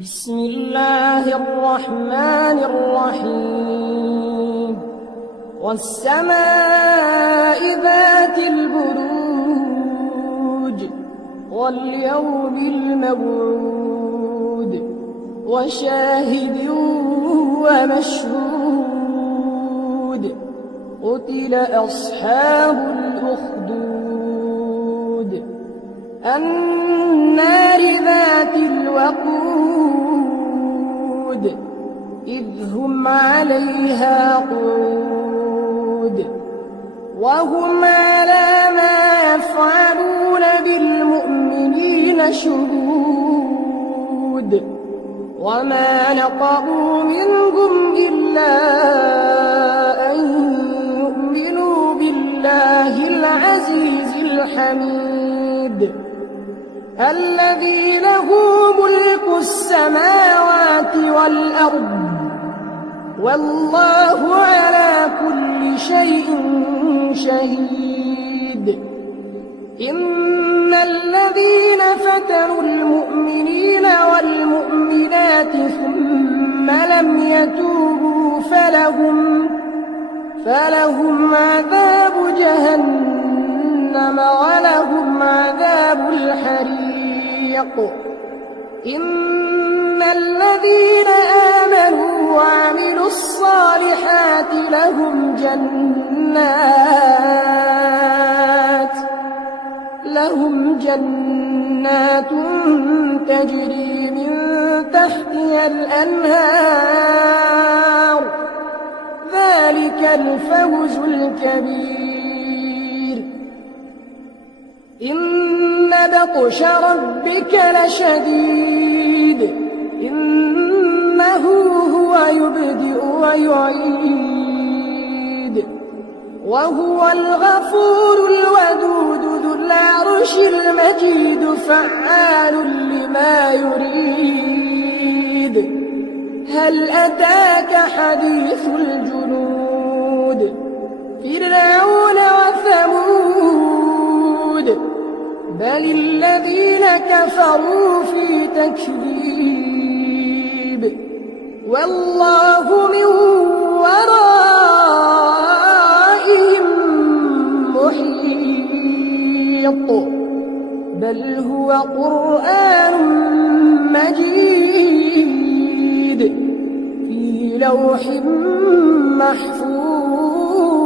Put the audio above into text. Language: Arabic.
بسم الله الرحمن الرحيم والسماء ذات البروج واليوم الموعود وشاهد ومشهود قتل أصحاب الأخدود النار ذات الوقود إذ هم عليها قعود وهم على ما يفعلون بالمؤمنين شهود وما نقموا منهم إلا أن يؤمنوا بالله العزيز الحميد الذي له ملك السماوات والأرض والله على كل شيء شهيد إن الذين فتنوا المؤمنين والمؤمنات ثم لم يتوبوا فلهم عذاب جهنم ولهم عذاب الحريق إن الذين آمنوا وعملوا الصالحات لهم جنات تجري من تحتها الأنهار ذلك الفوز الكبير إن بطش ربك لشديد إنه هو يبدئ ويعيد وهو الغفور الودود ذو العرش المجيد فعال لما يريد هل أتاك حديث الجنود فرعون وثمود بل الذين كفروا في تكذيب والله من ورائهم محيط بل هو قرآن مجيد في لوح محفوظ